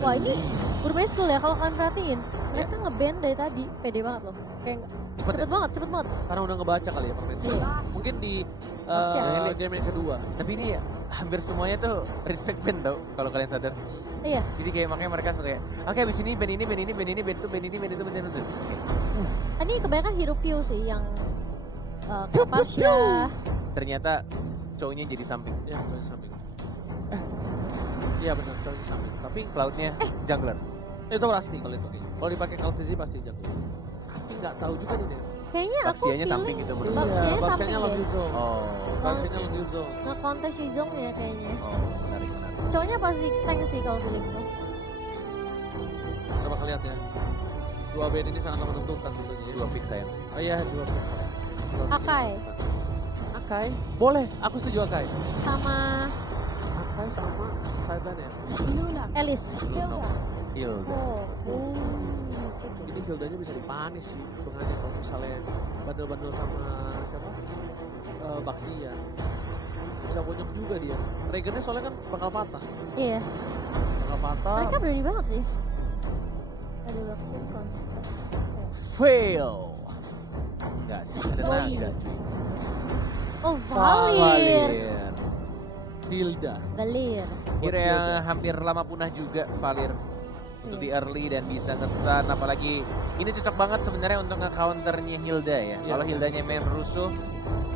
Wah ini Burmese School ya, kalau kalian perhatiin. Mereka nge-ban dari tadi, pede banget loh. Kayak cepet banget. Karena udah ngebaca kali ya permainan. Iya. Mungkin di Martial. game yang kedua. Tapi ini hampir semuanya tuh respect band tau, kalau kalian sadar. Iya, Jadi kayak makanya mereka suka kayak, oke abis ini band ini, band ini, band ini, band itu, band ini, band itu, band itu. ini kebanyakan hero Q sih yang Kapasya. Ternyata cowoknya jadi samping. Ya, cowok samping. Iya benar, cowok samping. Tapi Cloudnya jungler. itu pasti kalau itu nih. Kalau dipakai Kaltizi pasti jago. Tapi nggak tahu juga nih Nen. Kayaknya aku Baksianya samping feeling gitu menurut Baksianya gue. samping Baksianya deh. lebih zone. Oh, Baksianya lebih zone. Nge-kontes si Zong ya kayaknya. oh menarik. Cowoknya pasti tank sih kalau feelingku. Kita bakal lihat ya. Dua band ini sangat menentukan tentunya. Ya. Dua pick sayang. Oh iya, dua band saya. Akai. Akai? Boleh, aku setuju Akai. Sama Akai sama Saizan ya. Elis. No. Hilda. Oh. Ini Hildanya bisa dipanis sih hitungannya kalau misalnya bandel-bandel sama siapa? Baksi ya. Bisa bonyok juga dia. Regennya soalnya kan bakal patah. Iya, Bakal patah. mereka berani banget sih. Aduh, Baksinya kontes. Fail. Enggak sih, ada Oh, naga iya. cuy. Oh, Valir. Hilda. Valir. Hero yang hampir lama punah juga, Valir. Untuk di early dan bisa nge-stun, apalagi ini cocok banget sebenarnya untuk nge-counternya Hilda ya. Iya. Kalau Hildanya main rusuh,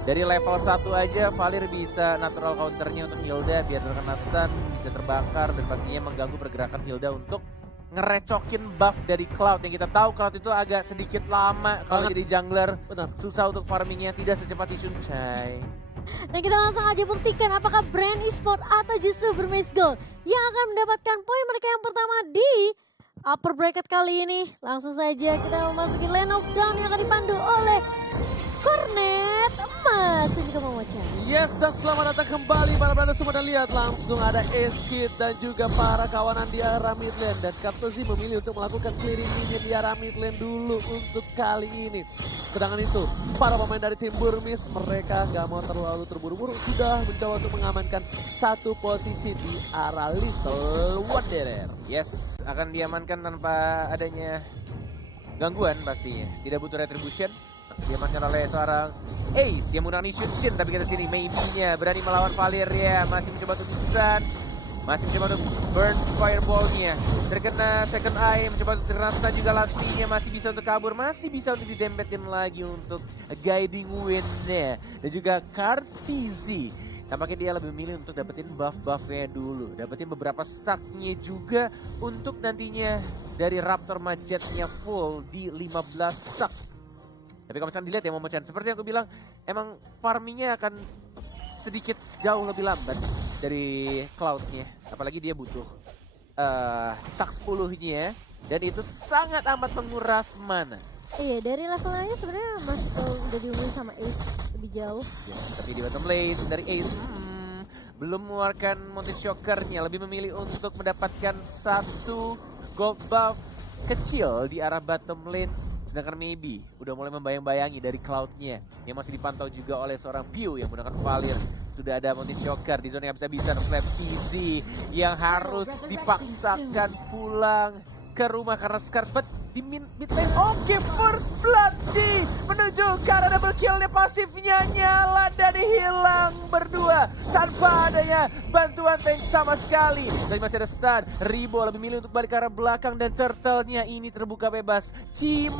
dari level 1 aja Valir bisa natural counternya untuk Hilda biar terkena stun, bisa terbakar dan pastinya mengganggu pergerakan Hilda untuk ngerecokin buff dari Cloud. Yang kita tahu Cloud itu agak sedikit lama kalau Banget. jadi jungler. Benar. Susah untuk farmingnya, tidak secepat Yishun Chai. Dan kita langsung aja buktikan apakah brand e-sport atau justru Burmese Gold yang akan mendapatkan poin mereka yang pertama di upper bracket kali ini. Langsung saja kita memasuki lane of down yang akan dipandu oleh Cornet Emas. Ini kamu Mocha. Yes, dan selamat datang kembali para brother semua, dan lihat langsung ada Eskid dan juga para kawanan di arah mid lane, dan Kartozi memilih untuk melakukan clearing minion di arah mid lane dulu untuk kali ini. Sedangkan itu para pemain dari tim Burmese mereka nggak mau terlalu terburu-buru, sudah mencoba untuk mengamankan satu posisi di arah Little Wanderer. Yes, akan diamankan tanpa adanya gangguan pastinya. Tidak butuh retribution. Masih diamankan oleh seorang Ace yang menggunakan Shin, tapi kita sini maybe-nya berani melawan Valir ya. Masih mencoba untuk stun. Masih mencoba untuk burn fireball-nya. Terkena second eye, mencoba untuk terkena stun juga Lasty-nya. Masih bisa untuk kabur, masih bisa untuk didempetin lagi untuk guiding win-nya. Dan juga Kartizi. Tampaknya dia lebih memilih untuk dapetin buff-buffnya dulu. Dapetin beberapa stack-nya juga untuk nantinya dari Raptor Majetnya full di 15 stack. Tapi kalau misalnya dilihat ya Momo-chan, seperti yang aku bilang, emang farmingnya akan sedikit jauh lebih lambat dari Cloud-nya. Apalagi dia butuh stack 10-nya dan itu sangat amat menguras mana. Iya, dari levelnya sebenarnya masih udah diunggul sama Ace lebih jauh. Ya, tapi di bottom lane dari Ace belum mengeluarkan Mountain Shocker-nya, lebih memilih untuk mendapatkan satu gold buff kecil di arah bottom lane. Sedangkan maybe udah mulai membayang-bayangi dari Cloud-nya yang masih dipantau juga oleh seorang Pew yang menggunakan Valir. Sudah ada Mountain Shocker di zona yang bisa Flap TZ yang harus dipaksakan pulang ke rumah karena Scarlet di mid lane. Oke, first blood di menuju ke arah double kill-nya, pasifnya nyala dan hilang berdua tanpa adanya bantuan tank sama sekali. Dan masih ada stun, Ribo lebih milih untuk balik ke arah belakang dan turtle-nya ini terbuka bebas.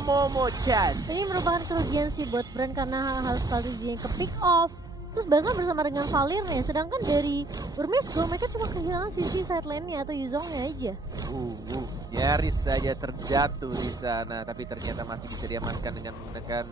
Momo-chan. Ini merupakan kerugian sih buat brand karena hal-hal seperti yang ke pick off. Terus bahkan bersama dengan Valirnya, sedangkan dari Burmese Gold mereka cuma kehilangan sisi side lane-nya atau Yuzongnya aja. Nyaris saja terjatuh di sana, tapi ternyata masih bisa diamankan dengan menggunakan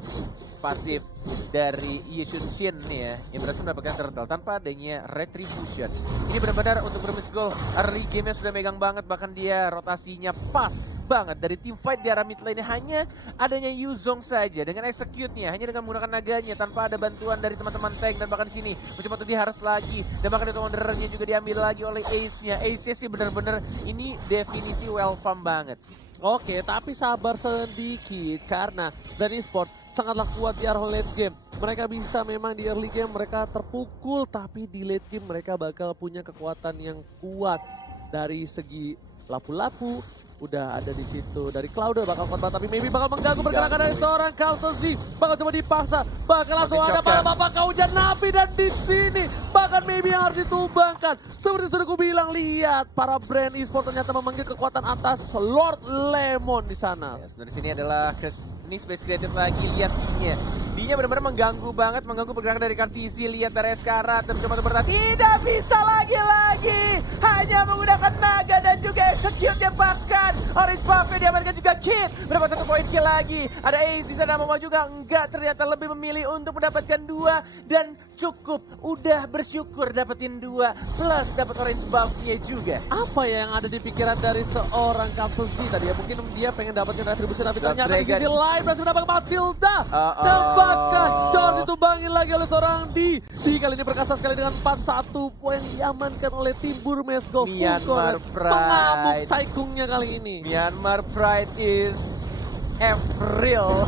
pasif dari Yishun Shin nih ya, yang berhasil mendapatkan turtle tanpa adanya retribution. Ini benar-benar untuk Burmese Gold, early game-nya sudah megang banget, bahkan dia rotasinya pas banget dari tim fight di arah mid lane. Hanya adanya Yuzong saja dengan execute-nya, hanya dengan menggunakan naganya tanpa ada bantuan dari teman-teman tank. Dan bahkan di sini mencoba untuk diharas lagi, dan bahkan itu Wanderer-nya juga diambil lagi oleh Ace-nya. Ace-nya sih benar-benar ini definisi well farm banget. Oke, tapi sabar sedikit karena Brand Esports sangatlah kuat di arah late game. Mereka bisa memang di early game mereka terpukul, tapi di late game mereka bakal punya kekuatan yang kuat dari segi lapu-lapu udah ada di situ. Dari Cloud bakal korban tapi maybe bakal mengganggu pergerakan dari seorang Kaltezi. Bakal coba dipaksa, bakal langsung ada para bapak kaujan napi dan di sini bahkan maybe yang harus ditumbangkan. Seperti sudah aku bilang, lihat para brand e-sport ternyata memanggil kekuatan atas Lord Lemon di sana. Yes, dari sini adalah ini space created lagi, lihat D-nya. D-nya benar-benar mengganggu banget, mengganggu pergerakan dari Kartisi. Lihat dari Eskara, mencoba untuk bertahan. Tidak bisa lagi-lagi. Hanya menggunakan naga dan juga execute yang bahkan. Orange Buffet diamankan juga Kid. Berapa satu poin kill lagi. Ada Ace di sana mau juga enggak. Ternyata lebih memilih untuk mendapatkan 2. Dan cukup, udah bersyukur dapetin 2. Plus dapat Orange Buff-nya juga. Apa ya yang ada di pikiran dari seorang Kartezi tadi ya? Mungkin dia pengen dapetin retribusi tapi ternyata di sisi lain berhasil mendapatkan Matilda. Dan bahkan George ditumbangin lagi oleh seorang D kali ini perkasa sekali dengan 4-1 poin diamankan oleh tim Burmesco. Myanmar Pride. Mengamuk saikungnya kali ini. Myanmar Pride is April.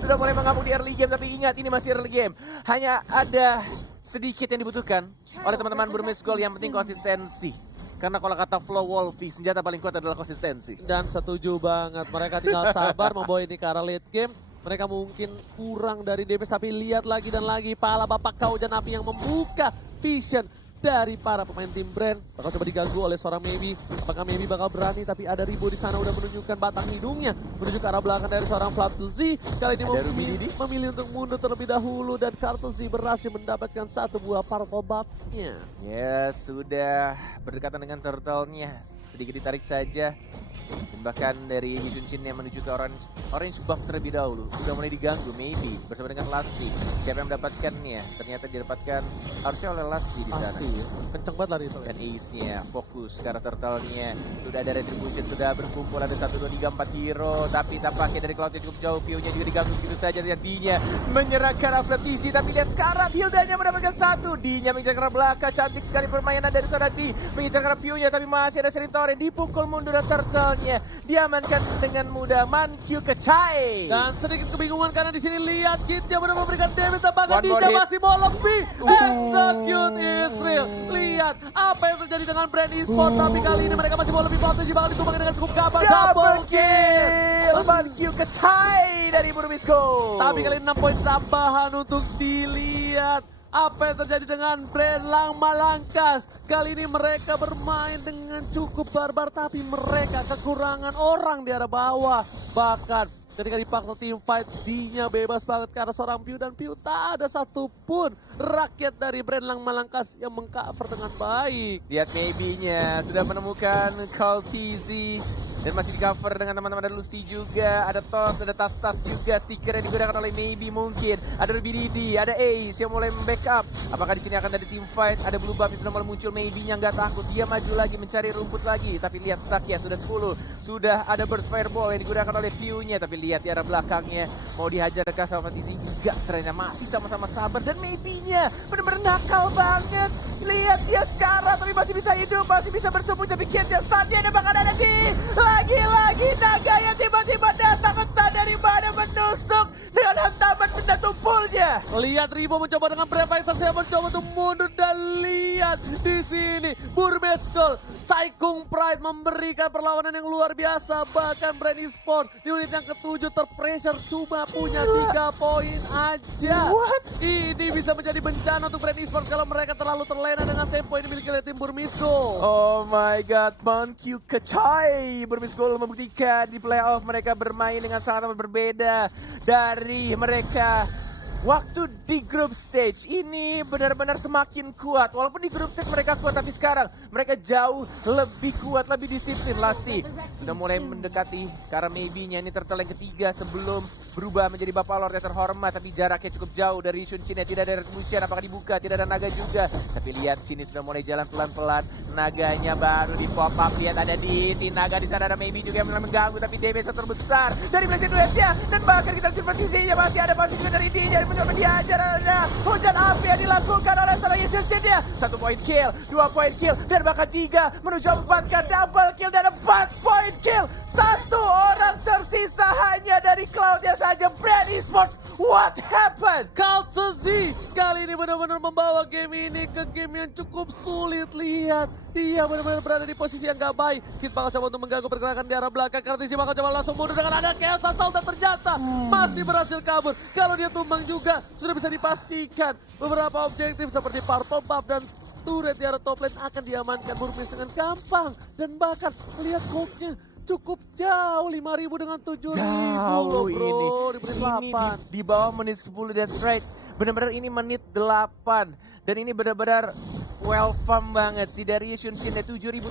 Sudah mulai mengamuk di early game tapi ingat ini masih early game. Hanya ada sedikit yang dibutuhkan oleh teman-teman Burmesco, yang penting konsistensi. Karena kalau kata Flow Wolfie, senjata paling kuat adalah konsistensi. Dan setuju banget, mereka tinggal sabar membawa ini ke arah late game. Mereka mungkin kurang dari damage tapi lihat lagi dan lagi pala bapak kaujan api yang membuka vision dari para pemain tim Brand. Bakal coba diganggu oleh seorang Maybe. Apakah Maybe bakal berani? Tapi ada Ribo di sana udah menunjukkan batang hidungnya menuju ke arah belakang dari seorang Flatzy. Kali ini memilih untuk mundur terlebih dahulu dan Kartezi berhasil mendapatkan 1 buah purple buff-nya. Ya, sudah berdekatan dengan turtle-nya. Sedikit ditarik saja. Dan bahkan dari Yujunchin yang menuju ke orange buff terlebih dahulu. Sudah mulai diganggu, Maybe bersama dengan Lasti. Siapa yang mendapatkannya? Ternyata didapatkan harusnya oleh Lasti di sana. Kenceng banget lari itu. Dan Ace-nya fokus ke arah turtle-nya. Sudah ada retribution, sudah berkumpul ada 1, 2, 3, 4 hero. Tapi tampaknya dari Cloud cukup jauh. Pio-nya juga diganggu begitu saja. Lihat D-nya menyerahkan Aflatisi. Tapi lihat sekarang Hilda-nya mendapatkan 1. D-nya mengincar ke arah belakang. Cantik sekali permainan dari seorang D. Mengincar ke arah Pio-nya tapi masih ada Serintore. Dipukul mundur turtle-nya. Diamankan dengan mudah. Mankyu Kecai. Dan sedikit kebingungan karena di sini lihat Kid-nya benar memberikan damage. Bahkan D-nya masih mau lebih. Execute Israel. Lihat apa yang terjadi dengan Brand Esport. Tapi kali ini mereka masih mau lebih potensi. Bakal ditumbangkan dengan cukup gampang. Double kill. Mankyu Kecai dari Burmesco. Tapi kali ini 6 poin tambahan untuk dilihat. Apa yang terjadi dengan Brand Lang Malangkas. Kali ini mereka bermain dengan cukup barbar. Tapi mereka kekurangan orang di arah bawah. Bahkan ketika dipaksa tim fight, D-nya bebas banget ke arah seorang Piu. Dan Piu tak ada satupun rakyat dari Brand Lang Malangkas yang mengcover dengan baik. Lihat Maybe-nya sudah menemukan Kaltizi. Dan masih di cover dengan teman-teman, ada Lusty juga, ada Tos, ada tas-tas juga, stiker yang digunakan oleh Maybe mungkin. Ada Ruby Didi, ada Ace yang mulai membackup. Apakah di sini akan ada team fight, ada blue buff yang sudah mulai muncul, Maybe-nya nggak takut. Dia maju lagi mencari rumput lagi, tapi lihat stack ya sudah 10. Sudah ada burst fireball yang digunakan oleh Piu-nya, tapi lihat di arah belakangnya. Mau dihajar ke sama Tizi? Enggak, ternyata masih sama-sama sabar. Dan Maybe-nya benar-benar nakal banget. Lihat dia sekarang, tapi masih bisa hidup, masih bisa bersembunyi. Tapi Kid-nya stun-nya dan bahkan ada di... Lagi-lagi naga yang tiba-tiba datang entah dari mana menusuk dengan hantaman benda tumpulnya. Lihat Ribo mencoba dengan Breviters yang mencoba untuk mundur dan lihat di sini Burmesco Saikung Pride memberikan perlawanan yang luar biasa. Bahkan Brand Esports di unit yang ke-7 terpressure cuma punya 3 poin aja. Ini bisa menjadi bencana untuk Brand Esports kalau mereka terlalu terlena dengan tempo yang dimiliki oleh tim Burmesco. Oh my god, Mankyu Kecai. Burmesco membuktikan di playoff mereka bermain dengan sangat berbeda dari mereka waktu di group stage. Ini benar-benar semakin kuat. Walaupun di group stage mereka kuat, tapi sekarang mereka jauh lebih kuat, lebih disiplin. Lasti sudah mulai mendekati karena Maybe-nya ini turtle yang ketiga sebelum berubah menjadi Bapak Lord yang terhormat. Tapi jaraknya cukup jauh dari Yujunchin. Tidak ada retribution, apakah dibuka? Tidak ada naga juga. Tapi lihat sini sudah mulai jalan pelan-pelan. Naganya baru di pop up. Lihat ada di sini naga, di sana ada Maybe juga yang mulai mengganggu. Tapi damage terbesar dari Blazing Duetnya. Dan bahkan kita supervisinya masih ada pasti juga dari D-nya. Mencoba diajar, ada hujan api yang dilakukan oleh seorang Yujunchin-nya. 1 poin kill, 2 poin kill, dan bahkan 3 menuju 4 ke double kill dan 4 poin kill. 1 orang tersisa hanya dari Cloud-nya saja. Brand Esports What happened? Culture Z kali ini benar-benar membawa game ini ke game yang cukup sulit. Lihat, dia benar-benar berada di posisi yang gak baik. Kit bakal coba untuk mengganggu pergerakan di arah belakang. Kartisi bakal coba langsung mundur dengan ada Chaos Assault dan ternyata masih berhasil kabur. Kalau dia tumbang juga sudah bisa dipastikan beberapa objektif seperti Purple Buff dan turret di arah top lane akan diamankan Burmese dengan gampang. Dan bahkan lihat goldnya cukup jauh, 5.000 dengan 7.000 loh bro, ini di bawah menit 10, that's right. Benar-benar ini menit 8 dan ini benar-benar well farm banget si Darius Yunshin, 7.700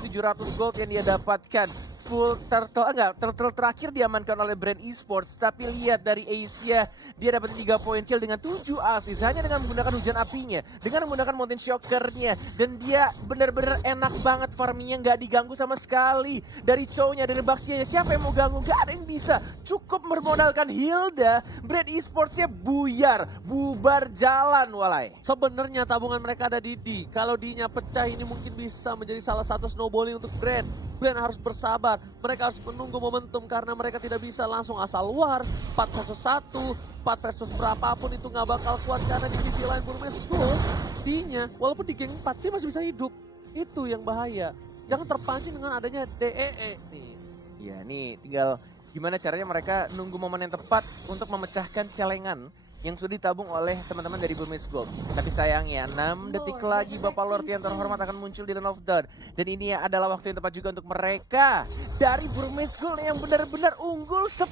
gold yang dia dapatkan. Full turtle terakhir diamankan oleh Brand Esports, tapi lihat dari Asia dia dapat 3 poin kill dengan 7 assist hanya dengan menggunakan hujan apinya, dengan menggunakan mountain shockernya, dan dia benar-benar enak banget farmingnya, nggak diganggu sama sekali dari cownya, dari Baxianya. Siapa yang mau ganggu? Gak ada yang bisa. Cukup bermodalkan Hilda, Brand Esportsnya buyar, bubar jalan walai. Sebenarnya tabungan mereka ada di D. Kalau D-nya pecah ini mungkin bisa menjadi salah satu snowballing untuk Brand. Brand harus bersabar, mereka harus menunggu momentum karena mereka tidak bisa langsung asal war 4 versus 1, 4 versus berapapun itu nggak bakal kuat karena di sisi lain Burmese Gold, D-nya walaupun di geng 4 dia masih bisa hidup. Itu yang bahaya. Jangan terpancing dengan adanya DEE nih. Ya nih tinggal gimana caranya mereka nunggu momen yang tepat untuk memecahkan celengan yang sudah ditabung oleh teman-teman dari Burmese Gold. Tapi sayangnya 6 detik lagi Bapak Lord yang terhormat akan muncul di Land of Dawn. Dan ini adalah waktu yang tepat juga untuk mereka dari Burmese Gold yang benar-benar unggul 10.000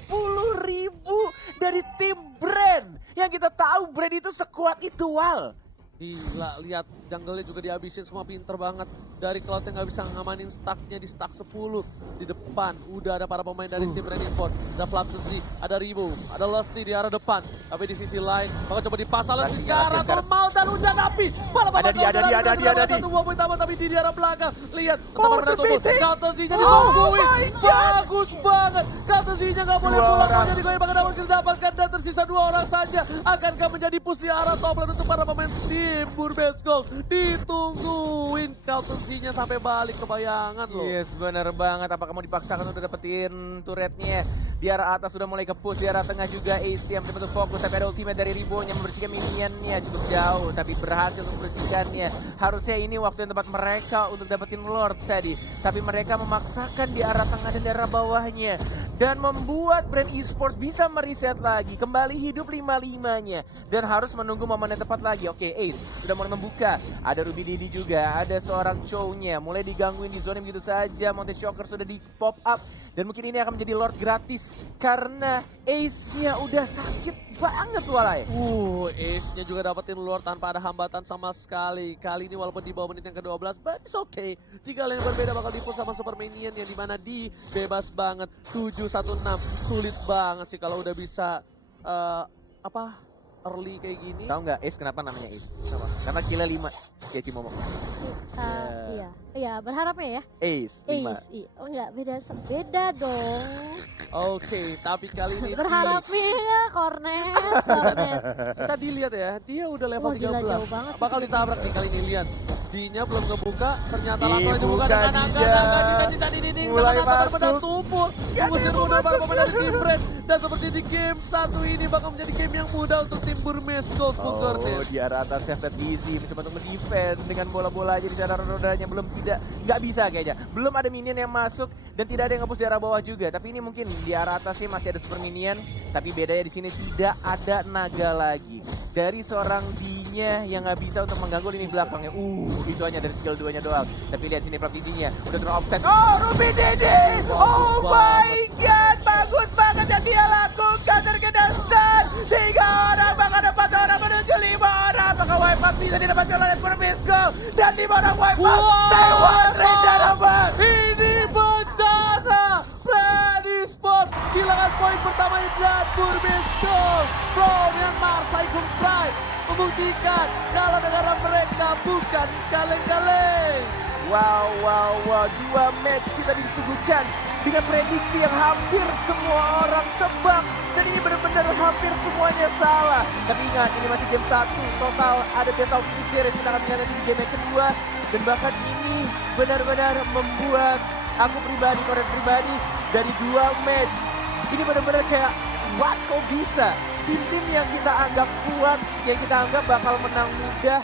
dari tim Brand. Yang kita tahu Brand itu sekuat itu Wal. Gila, lihat jungle-nya juga dihabisin, semua pinter banget. Dari Cloud yang gak bisa ngamanin stacknya di stack 10. Di depan udah ada para pemain dari tim Brand Esports. Ada Flapsy, ada Rivo, ada Lusty di arah depan. Tapi di sisi lain, bakal coba dipasang lagi sekarang. Mau dan hujan api. Malah ada dia. Satu buah poin tambah tapi di arah belakang. Lihat, teman-teman tubuh. Counter Z-nya ditungguin. Bagus banget. Counter Z-nya gak boleh pulang. Mau jadi goyang bakal dapatkan dan tersisa 2 orang saja. Akankah menjadi push di arah top lane untuk para pemain tim Burmese Gold? Ditungguin Counter Z-nya sampai balik ke bayangan loh. Yes, bener banget. Apakah mau dipaksakan untuk dapetin turretnya? Di arah atas sudah mulai ke push, di arah tengah juga AC yang betul-betul fokus. Tapi ada ultimate dari Ribo yang membersihkan minionnya cukup jauh, tapi berhasil untuk membersihkannya. Harusnya ini waktu yang tepat mereka untuk dapetin Lord tadi. Tapi mereka memaksakan di arah tengah dan di arah bawahnya. Dan membuat Brand Esports bisa mereset lagi, kembali hidup 5-5-nya. Dan harus menunggu momen yang tepat lagi. Oke, Ace sudah mulai membuka. Ada Ruby Didi juga, ada seorang Chow-nya. Mulai digangguin di zona begitu saja. Mountain Shocker sudah di pop up. Dan mungkin ini akan menjadi Lord gratis. Karena Ace-nya udah sakit banget walai. Ace-nya juga dapetin Lord tanpa ada hambatan sama sekali. Kali ini walaupun di bawah menit yang ke-12, but it's okay. 3 lane berbeda bakal di-push sama Super Minion yang dimana di bebas banget. 7-1-6, sulit banget sih kalau udah bisa early kayak gini. Tahu nggak Ace kenapa namanya Ace? Karena kila 5. Kayak Cimomo. Iya, berharapnya ya. Ace 5. Iya. Oh enggak, beda dong. Oke, tapi kali ini Berharapnya ya, Cornet. kita dilihat ya, dia udah level Wah, gila, 13. jauh banget sih. Bakal ditabrak nih kali ini, lihat. D-nya belum ngebuka, ternyata langsung Dibuka dibuka dengan dia. angka dinding Mulai dengan angka berbeda masuk. tumpul. Mengusir mundur para pemain dari tim Brand. Dan seperti di game 1 ini bakal menjadi game yang mudah untuk tim Burmese Gold. Oh, di arah atasnya Fat Easy mencoba untuk mendefend dengan bola-bola aja di sana rodanya belum nggak bisa kayaknya. Belum ada minion yang masuk dan tidak ada yang nge-push di arah bawah juga. Tapi ini mungkin di arah atasnya masih ada super minion, tapi bedanya di sini tidak ada naga lagi. Dari seorang D-nya yang nggak bisa untuk mengganggu lini belakangnya. Itu hanya dari skill 2-nya doang. Tapi lihat sini Praptisinya udah turun offset. Oh, Ruby Didi! Oh my god, bagus banget yang dia lakukan. Terkena stun. 3 orang, bahkan 4 orang menuju 5 orang. Apakah wipe-up bisa didapatkan oleh Burmese Gold? Dan 5 orang wipe-up. Stay one, rencana bang. Ini bencana. Brand Esports kehilangan poin pertamanya dan Burmese Gold. From yang Marsai Kung Pride membuktikan kalau negara mereka bukan kaleng-kaleng. Wow. 2 match kita disuguhkan dengan prediksi yang hampir semua orang tebak. Dan ini benar-benar hampir semuanya salah. Tapi ingat, ini masih game 1. Total ada best of 3 series. Kita akan menghadapi di game yang kedua. Dan bahkan ini benar-benar membuat aku pribadi, Koret pribadi, dari 2 match. Ini benar-benar kayak, what kok bisa? tim-tim yang kita anggap kuat, yang kita anggap bakal menang mudah,